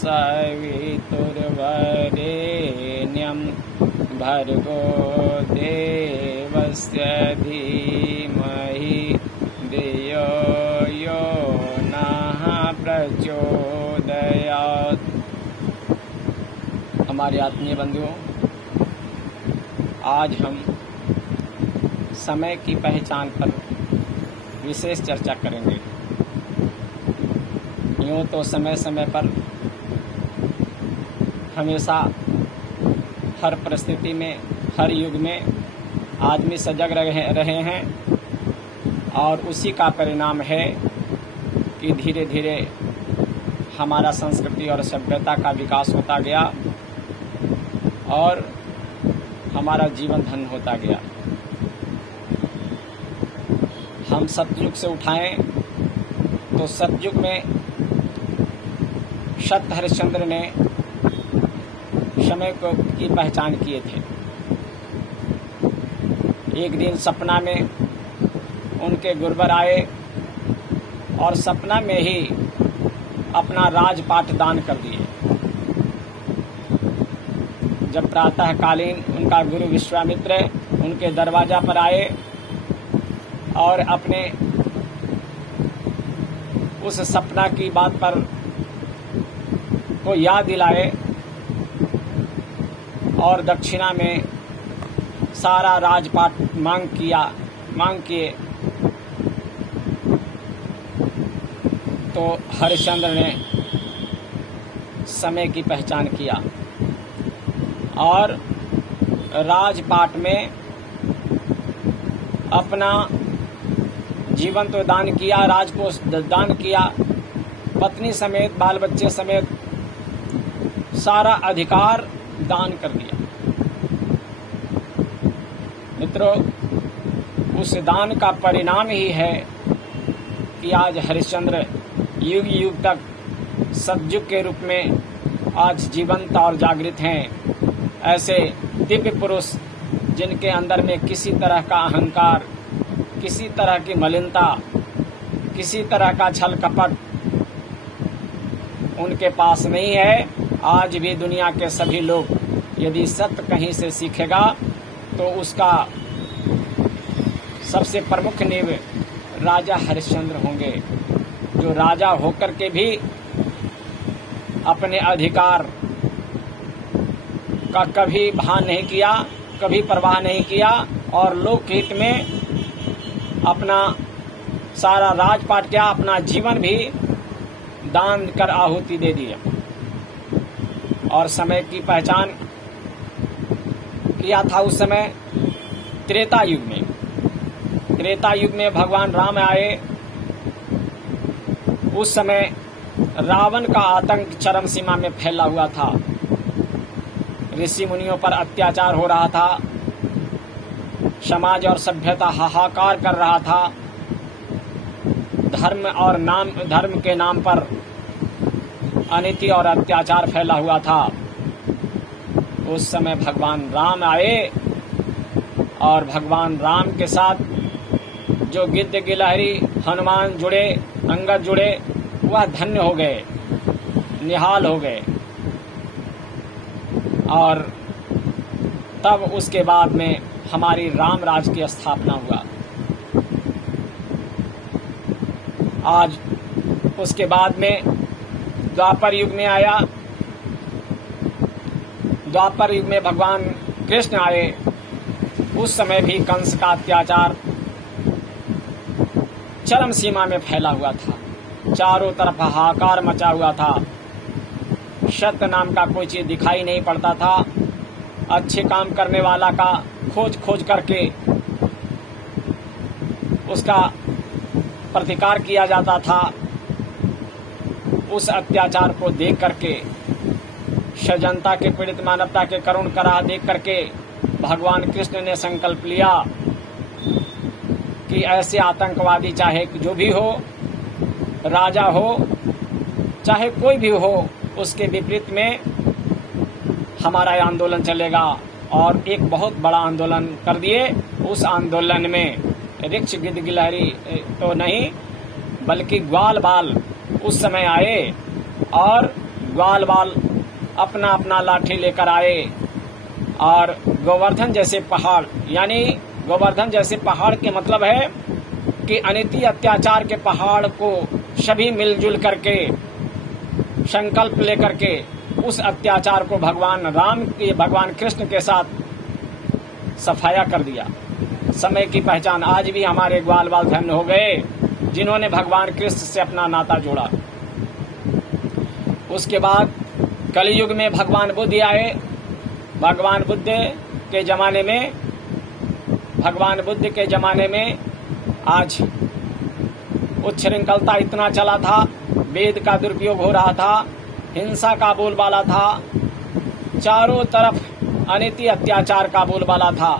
सवितुर्वरेण्यं भर्गो देवस्य धीमहि धियो यो नः प्रचोदयात्। हमारे आत्मीय बंधुओं, आज हम समय की पहचान पर विशेष चर्चा करेंगे। यूँ तो समय समय पर हमेशा हर परिस्थिति में, हर युग में आदमी सजग रहे हैं और उसी का परिणाम है कि धीरे धीरे हमारा संस्कृति और सभ्यता का विकास होता गया और हमारा जीवन धन्य होता गया। हम सतयुग से उठाएं तो सतयुग में सत हरिश्चंद्र ने समय की पहचान किए थे। एक दिन सपना में उनके गुरुवर आए और सपना में ही अपना राजपाट दान कर दिए। जब प्रातःकालीन उनका गुरु विश्वामित्र उनके दरवाजा पर आए और अपने उस सपना की बात पर को याद दिलाए और दक्षिणा में सारा राजपाट मांग किए तो हरिश्चंद्र ने समय की पहचान किया और राजपाट में अपना जीवन तो दान किया, राजकोष दान किया, पत्नी समेत बाल बच्चे समेत सारा अधिकार दान कर दिया। मित्रों, उस दान का परिणाम ही है कि आज हरिश्चंद्र युग युग तक सतयुग के रूप में आज जीवंत और जागृत हैं। ऐसे दिव्य पुरुष जिनके अंदर में किसी तरह का अहंकार, किसी तरह की मलिनता, किसी तरह का छल कपट उनके पास नहीं है। आज भी दुनिया के सभी लोग यदि सत्य कहीं से सीखेगा तो उसका सबसे प्रमुख नींव राजा हरिश्चंद्र होंगे, जो राजा होकर के भी अपने अधिकार का कभी भान नहीं किया, कभी परवाह नहीं किया और लोकहित में अपना सारा राजपाट क्या, अपना जीवन भी दान कर आहुति दे दिया। और समय की पहचान किया था उस समय त्रेता युग में। त्रेता युग में भगवान राम आए। उस समय रावण का आतंक चरम सीमा में फैला हुआ था। ऋषि मुनियों पर अत्याचार हो रहा था। समाज और सभ्यता हाहाकार कर रहा था। धर्म के नाम पर अनीति और अत्याचार फैला हुआ था। उस समय भगवान राम आए और भगवान राम के साथ जो गिद्ध गिलहरी हनुमान जुड़े, अंगद जुड़े, वह धन्य हो गए, निहाल हो गए। और तब उसके बाद में हमारी राम राज की स्थापना हुआ। आज उसके बाद में द्वापर युग में आया। द्वापर युग में भगवान कृष्ण आए। उस समय भी कंस का अत्याचार चरम सीमा में फैला हुआ था। चारों तरफ हाहाकार मचा हुआ था। सत्य नाम का कोई चीज दिखाई नहीं पड़ता था। अच्छे काम करने वाला का खोज करके उसका प्रतिकार किया जाता था। उस अत्याचार को देख करके, जनता के पीड़ित मानवता के करुण कराह देख करके भगवान कृष्ण ने संकल्प लिया कि ऐसे आतंकवादी, चाहे जो भी हो, राजा हो, चाहे कोई भी हो, उसके विपरीत में हमारा आंदोलन चलेगा। और एक बहुत बड़ा आंदोलन कर दिए। उस आंदोलन में रिक्ष गिद्ध गिलहरी तो नहीं बल्कि ग्वाल बाल उस समय आए और ग्वाल बाल अपना अपना लाठी लेकर आए और गोवर्धन जैसे पहाड़, यानी गोवर्धन जैसे पहाड़ के मतलब है कि अनिति अत्याचार के पहाड़ को सभी मिलजुल करके संकल्प लेकर के उस अत्याचार को भगवान कृष्ण के साथ सफाया कर दिया। समय की पहचान आज भी हमारे ग्वाल बाल धन्य हो गए जिन्होंने भगवान कृष्ण से अपना नाता जोड़ा। उसके बाद कलयुग में भगवान बुद्ध आए। भगवान बुद्ध के जमाने में आज उच्छृंखलता इतना चला था, वेद का दुरुपयोग हो रहा था, हिंसा का बोलबाला था, चारों तरफ अनिति अत्याचार का बोलबाला था।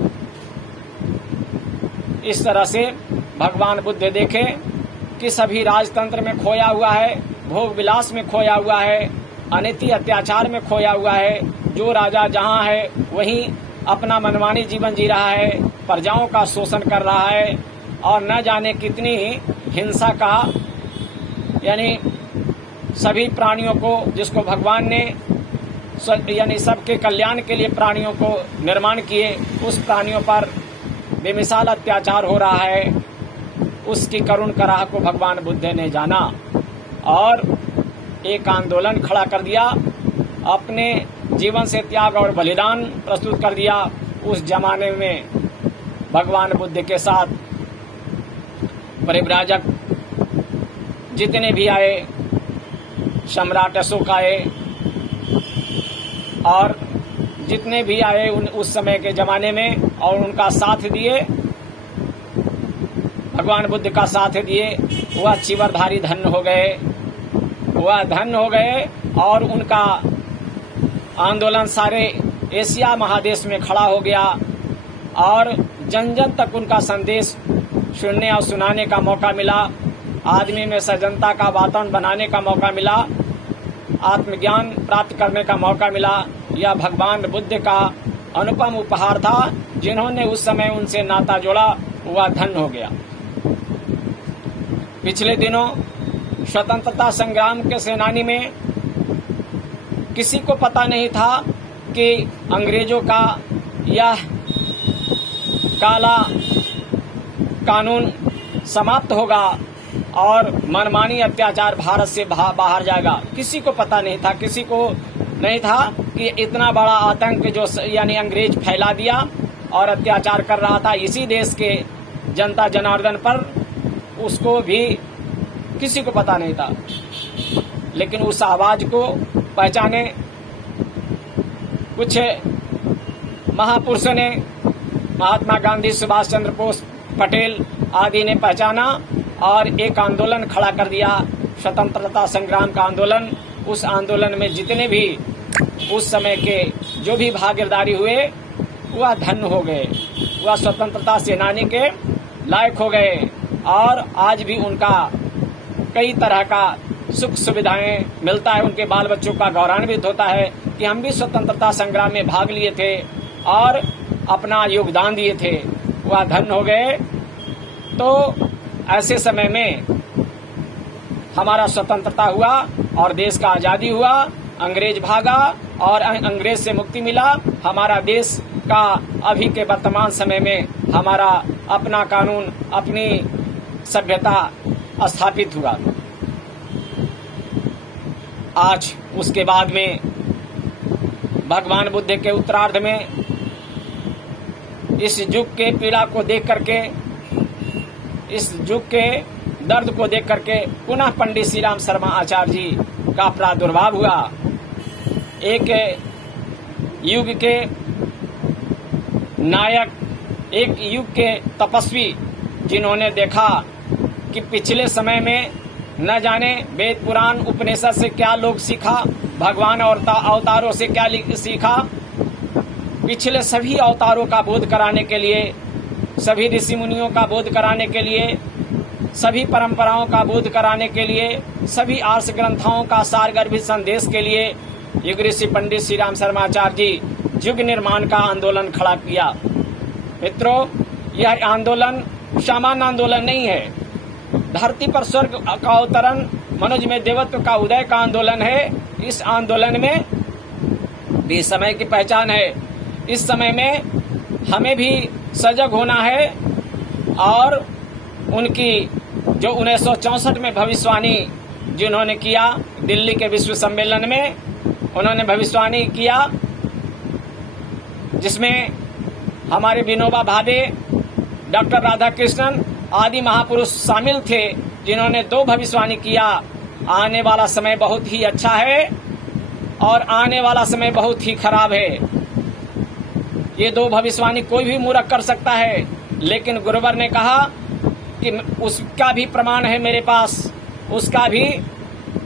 इस तरह से भगवान बुद्ध देखे कि सभी राजतंत्र में खोया हुआ है, भोग विलास में खोया हुआ है, अनिति अत्याचार में खोया हुआ है। जो राजा जहाँ है वहीं अपना मनमानी जीवन जी रहा है, प्रजाओं का शोषण कर रहा है और न जाने कितनी हिंसा का, यानी सभी प्राणियों को जिसको भगवान ने यानी सबके कल्याण के लिए प्राणियों को निर्माण किए, उस प्राणियों पर बेमिसाल अत्याचार हो रहा है। उसकी करुण कराह को भगवान बुद्ध ने जाना और एक आंदोलन खड़ा कर दिया, अपने जीवन से त्याग और बलिदान प्रस्तुत कर दिया। उस जमाने में भगवान बुद्ध के साथ परिव्राजक जितने भी आए, सम्राट अशोक आए और जितने भी आए उस समय के जमाने में और उनका साथ दिए, भगवान बुद्ध का साथ दिए, वह चिवरधारी धन्य हो गए और उनका आंदोलन सारे एशिया महादेश में खड़ा हो गया और जन जन तक उनका संदेश सुनने और सुनाने का मौका मिला। आदमी में सजनता का वातावरण बनाने का मौका मिला, आत्मज्ञान प्राप्त करने का मौका मिला। यह भगवान बुद्ध का अनुपम उपहार था। जिन्होंने उस समय उनसे नाता जोड़ा वह धन्य हो गया। पिछले दिनों स्वतंत्रता संग्राम के सेनानी में किसी को पता नहीं था कि अंग्रेजों का यह काला कानून समाप्त होगा और मनमानी अत्याचार भारत से बाहर जाएगा। किसी को पता नहीं था, किसी को नहीं था कि इतना बड़ा आतंक जो यानी अंग्रेज फैला दिया और अत्याचार कर रहा था इसी देश के जनता जनार्दन पर, उसको भी किसी को पता नहीं था। लेकिन उस आवाज को पहचाने कुछ महापुरुषों ने, महात्मा गांधी, सुभाष चंद्र बोस, पटेल आदि ने पहचाना और एक आंदोलन खड़ा कर दिया, स्वतंत्रता संग्राम का आंदोलन। उस आंदोलन में जितने भी उस समय के जो भी भागीदारी हुए वह धन्य हो गए, वह स्वतंत्रता सेनानी के लायक हो गए और आज भी उनका कई तरह का सुख सुविधाएं मिलता है। उनके बाल बच्चों का गौरवान्वित होता है कि हम भी स्वतंत्रता संग्राम में भाग लिए थे और अपना योगदान दिए थे, वह धन्य हो गए। तो ऐसे समय में हमारा स्वतंत्रता हुआ और देश का आजादी हुआ, अंग्रेज भागा और अंग्रेज से मुक्ति मिला। हमारा देश का अभी के वर्तमान समय में हमारा अपना कानून, अपनी सभ्यता स्थापित हुआ। आज उसके बाद में भगवान बुद्ध के उत्तरार्ध में इस युग के पीड़ा को देख करके, इस युग के दर्द को देख करके पुनः पंडित श्री राम शर्मा आचार्य जी का प्रादुर्भाव हुआ। एक युग के नायक, एक युग के तपस्वी, जिन्होंने देखा कि पिछले समय में न जाने वेद पुराण उपनिषद से क्या लोग सीखा, भगवान और अवतारों से क्या सीखा। पिछले सभी अवतारों का बोध कराने के लिए, सभी ऋषि मुनियों का बोध कराने के लिए, सभी परंपराओं का बोध कराने के लिए, सभी आर्ष ग्रंथों का सारगर्भित संदेश के लिए युग ऋषि पंडित श्री राम शर्माचार्य जी युग निर्माण का आंदोलन खड़ा किया। मित्रों, यह आंदोलन सामान्य आंदोलन नहीं है। धरती पर स्वर्ग का अवतरण, मनुज में देवत्व का उदय का आंदोलन है। इस आंदोलन में भी समय की पहचान है। इस समय में हमें भी सजग होना है और उनकी जो 1964 में भविष्यवाणी जिन्होंने किया, दिल्ली के विश्व सम्मेलन में उन्होंने भविष्यवाणी किया, जिसमें हमारे विनोबा भावे, डॉक्टर राधाकृष्णन आदि महापुरुष शामिल थे, जिन्होंने 2 भविष्यवाणी किया। आने वाला समय बहुत ही अच्छा है और आने वाला समय बहुत ही खराब है। ये 2 भविष्यवाणी कोई भी मूर्ख कर सकता है, लेकिन गुरुवर ने कहा कि उसका भी प्रमाण है मेरे पास, उसका भी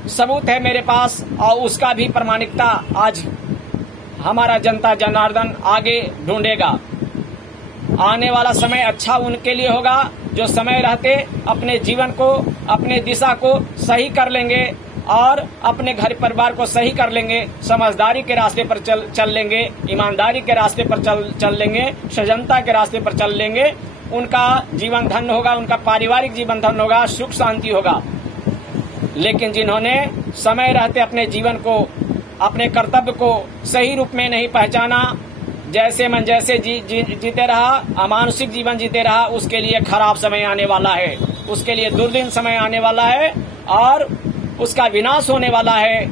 सबूत है मेरे पास और उसका भी प्रामाणिकता आज हमारा जनता जनार्दन आगे ढूंढेगा। आने वाला समय अच्छा उनके लिए होगा जो समय रहते अपने जीवन को, अपने दिशा को सही कर लेंगे और अपने घर परिवार को सही कर लेंगे, समझदारी के रास्ते पर चल लेंगे, ईमानदारी के रास्ते पर चल लेंगे, सजनता के रास्ते पर चल लेंगे। उनका जीवन धन्य होगा, उनका पारिवारिक जीवन धन्य होगा, सुख शांति होगा। लेकिन जिन्होंने समय रहते अपने जीवन को, अपने कर्तव्य को सही रूप में नहीं पहचाना, जैसे मन जैसे जीते रहा, अमानुषिक जीवन जीते रहा, उसके लिए खराब समय आने वाला है, उसके लिए दुर्दिन समय आने वाला है और उसका विनाश होने वाला है।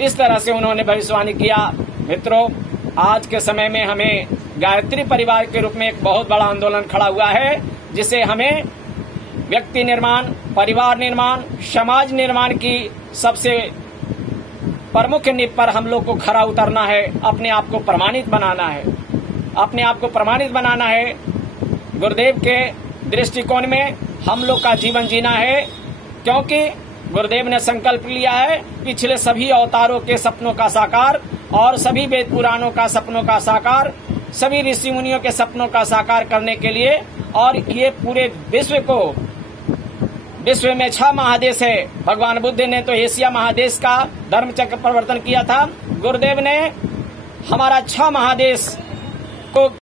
इस तरह से उन्होंने भविष्यवाणी किया। मित्रों, आज के समय में हमें गायत्री परिवार के रूप में एक बहुत बड़ा आंदोलन खड़ा हुआ है, जिसे हमें व्यक्ति निर्माण, परिवार निर्माण, समाज निर्माण की सबसे प्रमुख नींव पर हम लोग को खरा उतरना है, अपने आप को प्रमाणित बनाना है, अपने आप को प्रमाणित बनाना है। गुरुदेव के दृष्टिकोण में हम लोग का जीवन जीना है, क्योंकि गुरुदेव ने संकल्प लिया है पिछले सभी अवतारों के सपनों का साकार और सभी वेद पुराणों का सपनों का साकार, सभी ऋषि मुनियों के सपनों का साकार करने के लिए। और ये पूरे विश्व में 6 महादेश है। भगवान बुद्ध ने तो एशिया महादेश का धर्म चक्र परिवर्तन किया था, गुरुदेव ने हमारा 6 महादेश को